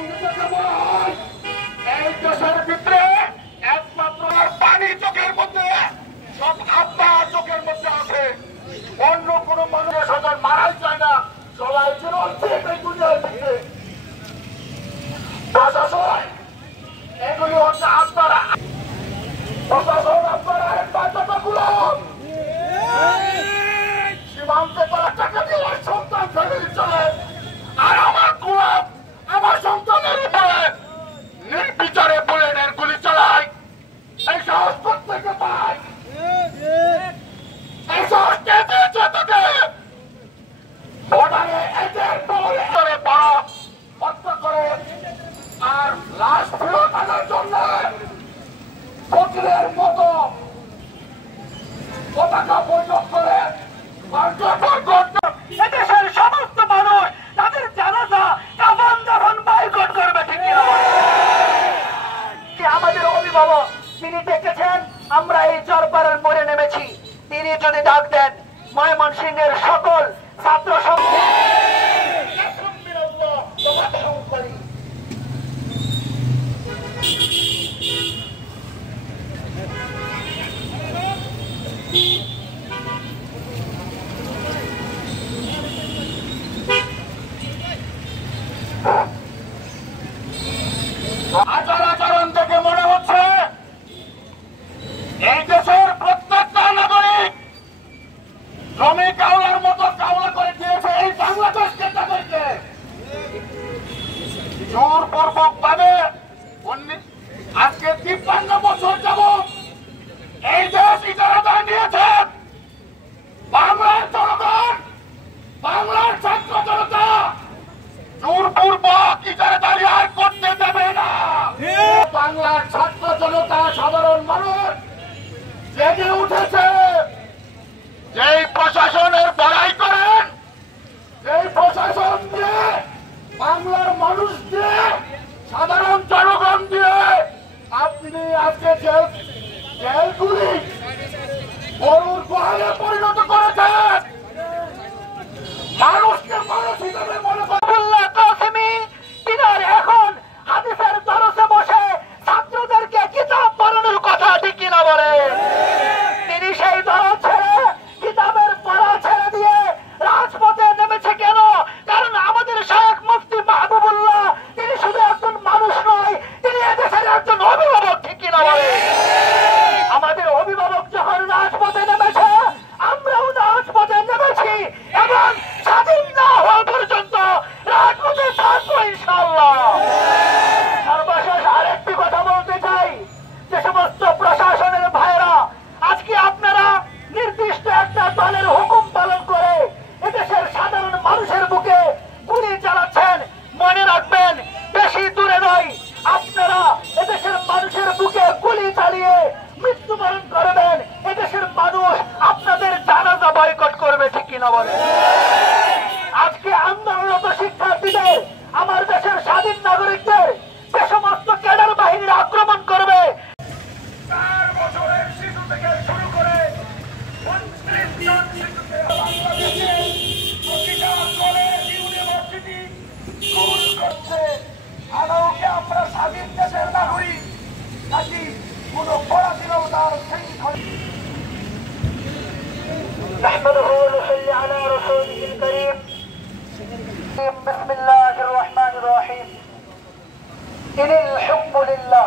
ইংরেজিতে বলা হয় এই দেশের ভিতরে একমাত্র পানি চোখের মধ্যে, সব আত্মা চোখের মধ্যে আছে। অন্য কোন মানুষের সন্তান মারাই যায় না, সবাই যেন এই দুনিয়ার ভিতরে প্রশাসন এগুলি হচ্ছে আপনারা, প্রশাসন আপনারা বাচ্চাগুলো সীমান্তে তারা টাকা দিয়ে সন্তান ফ্যামিলি চলে, আর আমার গোলাপ আমার সন্তানের উপরে নির্বিচারে বুলেটের গুলি চালায়। এই সাহস থেকে পায়, এই সাহস কে দিয়েছে তোকে? বর্ডারে এদের বলে পাড়া হত্যা করে আর লাশ ফেরত আনার জন্য ফকিরের মতো পতাকা বৈঠক করে এদেশের সমস্ত মানুষ তাদের জানাজা কাফন দাফন বয়কট করবে, ঠিক কিনা? আমাদের অভিভাবক তিনি দেখেছেন আমরা এই চরপাড়ার মোড়ে নেমেছি, তিনি যদি ডাক দেন ময়মনসিংহের সকল ছাত্র সংঘ আচার আচরণ থেকে মনে হচ্ছে এই দেশের প্রত্যেকটা নাগরিক জমি কাওলার মতো কাওলা করে দিয়েছে এই বাংলাদেশকে, তাদেরকে জোরপূর্বক ভাবে আজকে ৫৩ বছর যাবত এই দেশ ইজারাদার নিয়েছেন বাংলার জনগণ, বাংলার ছাত্র জনতা। জোরপূর্বক ইজারাদারি আর করতে দেবে না। বাংলার ছাত্র জনতা সাধারণ মানুষ জেগে উঠেছে। যেই প্রশাসনের বড়াই করেন, এই প্রশাসন দিয়ে বাংলার মানুষ দিয়ে সাধারণ জনগণ দিয়ে আপনি আজকে জেলগুলি গরুর গোহালে পরিণত করেছেন। মানুষকে মানুষ হিসেবে মনে করেন এখন হাদিসের দরসে বসে ছাত্রদেরকে কিতাব পড়ানোর কথা, ঠিক কিনা বলে? তিনি সেই দরজ ছেড়ে কিতাবের পড়া ছেড়ে দিয়ে রাজপথে নেমেছে কেন? কারণ আমাদের শেখ মুফতি মাহবুবুল্লাহ তিনি শুধু একজন মানুষ নয়, তিনি এদেশের একজন অভিভাবক, ঠিক কিনা বলে? আমাদের অভিভাবক যখন রাজপথে নেমেছে আমরাও রাজপথে নেমেছি এবং স্বাধীন না হওয়া পর্যন্ত রাজপথে থাকবো ইনশাআল্লাহ। সর্বশেষ আরেকটি কথা বলতে চাই, যে সমস্ত প্রশাসনের ভাইরা আজকে আপনারা নির্দিষ্ট একটা দলের হুকুম পালন করে এদেশের সাধারণ মানুষের বুকে গুলি চালাচ্ছেন, মনে রাখবেন বেশি দূরে নয়, আপনারা এদেশের মানুষের বুকে গুলি চালিয়ে মৃত্যুবরণ করবেন, এদেশের মানুষ আপনাদের জানাজা বয়কট করবে, ঠিক কিনা বলে? আজকে আন্দোলনরত শিক্ষার্থীদের, আমার দেশের স্বাধীন নাগরিকদের যে সমস্ত ক্যাডার বাহিনীর আক্রমণ করবে, 4 বছরের শিশু থেকে শুরু করে ৩৫ জন শিশুকে বাংলাদেশের প্রতিটা কলেজ, ইউনিভার্সিটি, স্কুল করছে। আদৌকে আমরা স্বাধীন দেশের নাগরিক নাকি কোন পরাধীনতার শৃঙ্খল? نحمده ونصلي على رسوله الكريم. بسم الله الرحمن الرحيم. إن الحب لله